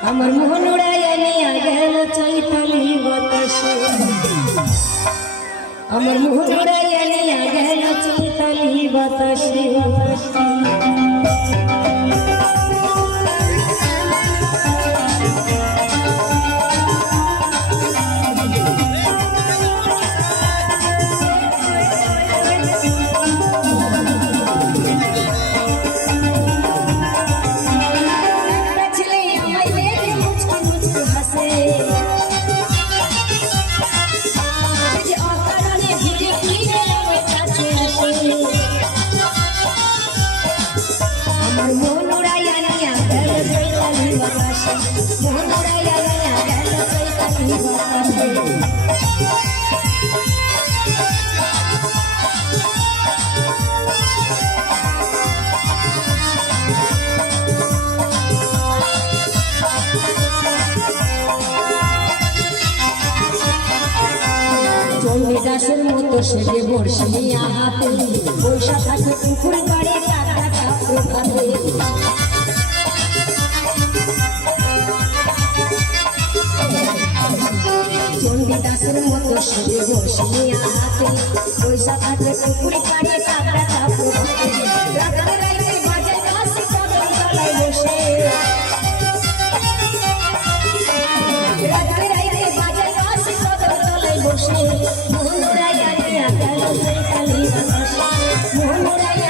আমার মন উড়াইয়া নিয়া গেল চৈতালি বাতাসে আমার মন উড়াইয়া নিয়া গেল চৈতালি বাতাসে একটা বাতাসে মন উড়াইয়া নিয়া গেল চৈতালি বাতাসে চন্ডী দাসের মতো সেজে বর্ষি নিয়া হাতে বৈশা থাকে পুকুর দাসের মতো সেজে বর্ষি হাতে বৈশা থাকে পুকুর পাড়ে তলায় বসে মোহন রায়া মোহন রায়া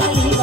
મારી